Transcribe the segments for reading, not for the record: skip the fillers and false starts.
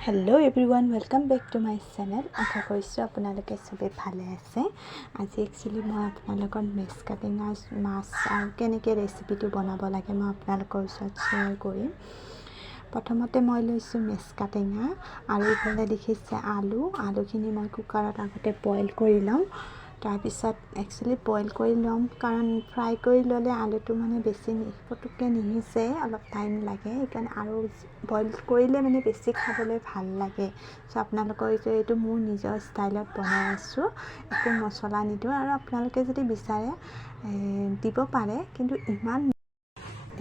Hello everyone welcome back to my channel. आशा কৰিছোঁ আপোনালোকে সবে ভালে আছে। আজি একচুৱেলি মই আপোনালোকৰ মেছকা টেঙা মাছ আৰু কেনেকৈ ৰেচিপিটো বনাব লাগে মই আপোনালোকৰ ওচৰত শ্বেয়াৰ কৰিম। প্ৰথমতে মই লৈছোঁ মেছকা টেঙা আৰু ইফালে দেখিছে আলুখিনি মই কুকাৰত আগতে বইল কৰি লওঁ। তাৰপিছত একচুৱেলি বইল কৰি ল'ম কাৰণ ফ্ৰাই কৰি ল'লে আলুটো মানে বেছি পটককৈ নিসিজে, অলপ টাইম লাগে। সেইকাৰণে আৰু বইল কৰিলে মানে বেছি খাবলৈ ভাল লাগে। চ' আপোনালোকৰ এইটো মোৰ নিজৰ ষ্টাইলত বনাই আছোঁ, একো মছলা নিদিওঁ। আৰু আপোনালোকে যদি বিচাৰে দিব পাৰে, কিন্তু ইমান।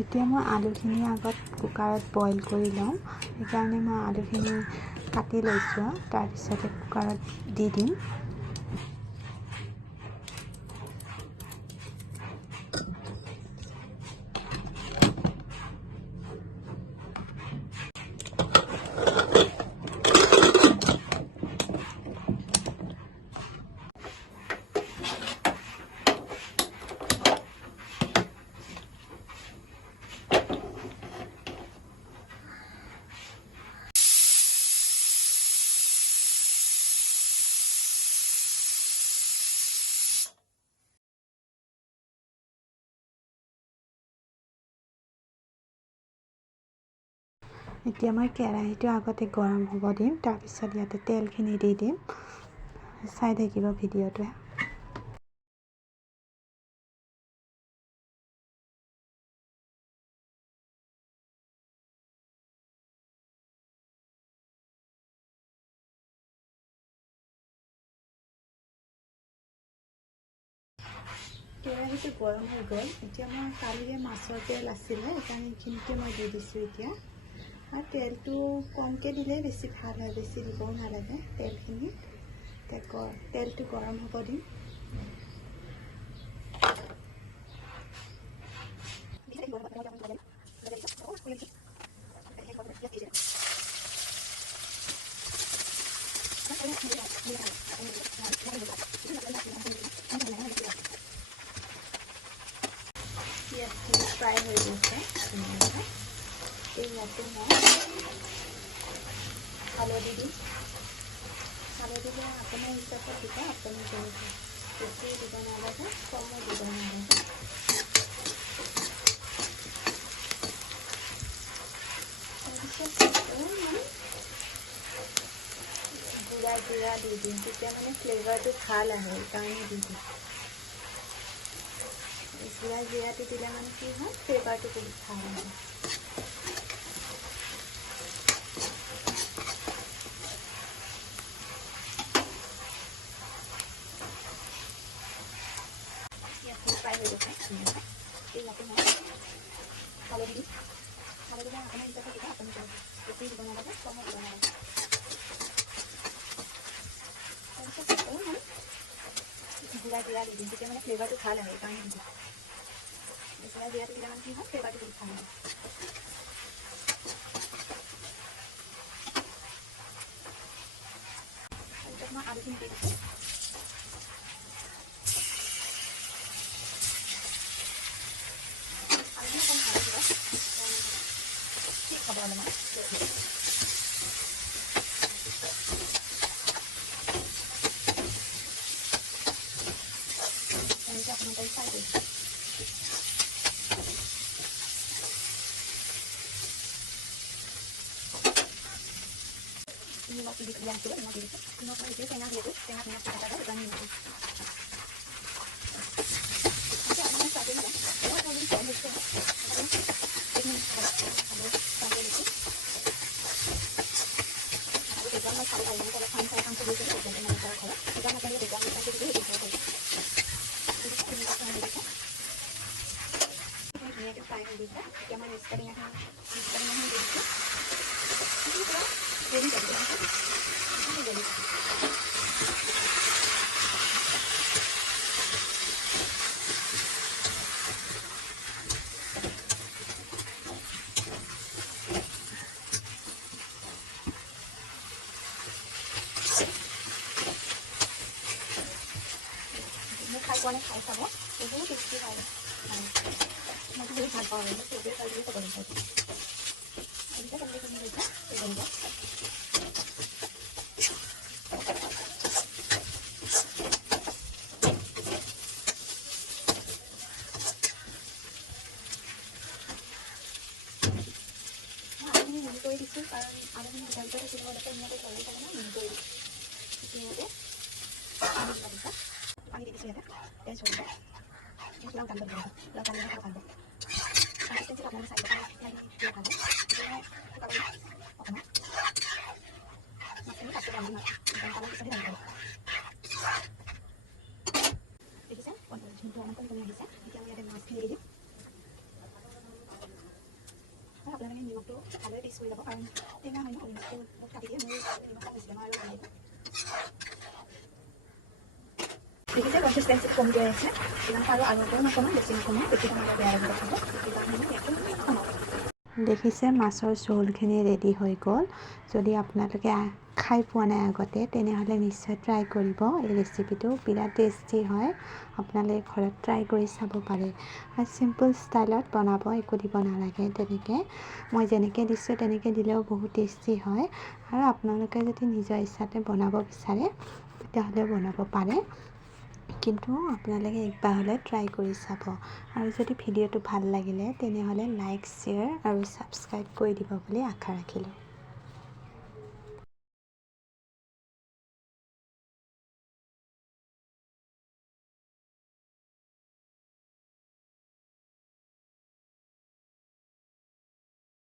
এতিয়া মই আলুখিনি আগত কুকাৰত বইল কৰি লওঁ, সেইকাৰণে মই আলুখিনি কাটি লৈছোঁ। তাৰপিছতে কুকাৰত দি দিম। এতিয়া মই কেৰাহীটো আগতে গৰম হ'ব দিম, তাৰপিছত ইয়াতে তেলখিনি দি দিম। চাই থাকিব ভিডিঅ'টোৱে। কেৰাহীটো গৰম হৈ গ'ল। এতিয়া মই কালিৰে মাছৰ তেল আছিলে, সেইকাৰণে এইখিনিতে মই দি দিছোঁ এতিয়া। আৰু তেলটো কমকৈ দিলে বেছি ভাল হয়, বেছি দিবও নালাগে তেলখিনি। তেলটো গৰম হ'ব দিম। পিঁয়াজখিনি ফ্ৰাই হৈ গৈছে ধুনীয়াকৈ। ইয়াতে মই হালধি দিম। হালধিটো আপোনাৰ হিচাপত দিব, আপুনি যেনেকৈ বেছি দিব নালাগে, কমো দিব নালাগে। তাৰপিছত অকণমান জিৰা দি দিম, তেতিয়া মানে ফ্লেভাৰটো ভাল আহে, সেইকাৰণে দি দিম। জিৰাটো দিলে মানে কি হয়, ফ্লেভাৰটো বহুত ভাল আহে। ফ্ৰাই হৈ গৈছে ধুনীয়াকৈ। ইয়াতে মই হালধি দিম। হালধি মই আপোনাৰ হিচাপত দিব, আপুনি বেছি দিব নালাগে, কমো দিব নালাগে। তাৰপিছত অকণমান জিৰা দি দিম, তেতিয়া মানে ফ্লেভাৰটো ভাল আহে, সেইকাৰণে দি দিম। জিৰাটো দিলে মানে কি হয়, ফ্লেভাৰটো বহুত ভাল আহে। তাৰপিছত মই আলুখিনি দি দিছোঁ। আলুখিনি অকণ ভাজি দিব, ঠিক হ'ব অলপমান। এনেকৈ আপোনালোকে ফ্ৰাই কৰিব। নিমখ দি দিয়াছিলোঁ, নিমখ দি দিছোঁ। নিমখ মই এতিয়া টেঙা দিছোঁ, টেঙা কাটা যায়, সেইকাৰণে নিমখ দিছোঁ। আপোনাৰ চাই দিম, মই অলৰেডি ফ্ৰাই হৈছে। এক মিনিট ফ্ৰাই কৰি দিছোঁ। আৰু তেতিয়া মই চাই পাৰিম, অলপ ফান দিছোঁ, সেইকাৰণে মানে কৰা ঘৰত। সেইকাৰণে আপোনালোকে তেতিয়া ফ্ৰাই কৰি দিছোঁ, সেইটো কৰিব। ধুনীয়াকৈ ফ্ৰাই হৈ গৈছে। এতিয়া মই মেছকা টেঙাখিনি দি দিছোঁ। পুৰা গলি যাব, গলি যাব। মই খাই পোৱা নাই, খাই চাব, বহুত টেষ্টি হয়। মই বহুত ভাল পাওঁ, ফেভৰেট হয় বুলি ক'ব লাগিব। এতিয়া কেনেকৈ হৈছে আৰু আমি দুটা ভিতৰত থাকিব দেখোন ধুনীয়াকৈ তৰল থাকে ন মিহি কৰি ধুনীয়াকৈ পানী দিব দিছে পানী দি দিছোঁ ইয়াতে তেল চলিছে পোলাও টান দিব পোলাও টান খাব ভাল কনচিষ্টেঞ্চিটো আপোনালোকে চাই ল'ব তেতিয়া ভাল হয় শুকাব অকণমান মাছখিনি ফাৰ্ষ্টে ৰান্ধি গৰম পানীৰ পিছতহে ৰান্ধিব দেখিছে 45 মিনিট অকণমান কমি আহিছে এতিয়া আমি ইয়াতে মাছখিনি দি দিম আৰু আপোনালোকে নিমখটো ভালদৰে টেষ্ট কৰি ল'ব কাৰণ টেঙা হয় ন নিমখটো মোক কাটি দিয়ে মোৰ নিমখ বেছি মই আৰু ভাল লাগিব দেখিছে কনচিষ্টেঞ্চিটো কমি গৈ আছে ইমান পাৰোঁ আৰু অকণমান কমাম বেছি নকমাম বেছি কমালে বেয়া লাগিব খাব দেখিছে মাছৰ জোলখিনি ৰেডি হৈ গ'ল যদি আপোনালোকে খাই পোৱা নাই আগতে তেনেহ'লে নিশ্চয় ট্ৰাই কৰিব এই ৰেচিপিটো বিৰাট টেষ্টি হয় আপোনালোকে ঘৰত ট্ৰাই কৰি চাব পাৰে আৰু চিম্পল ষ্টাইলত বনাব একো দিব নালাগে তেনেকৈ মই যেনেকৈ দিছোঁ তেনেকৈ দিলেও বহুত টেষ্টি হয় আৰু আপোনালোকে যদি নিজৰ ইচ্ছাতে বনাব বিচাৰে তেতিয়াহ'লে বনাব পাৰে কিন্তু আপোনালোকে একবাৰ হ'লে ট্ৰাই কৰি চাব আৰু যদি ভিডিঅ'টো ভাল লাগিলে তেনেহ'লে লাইক শ্বেয়াৰ আৰু ছাবস্ক্ৰাইব কৰি দিব বুলি আশা ৰাখিলোঁ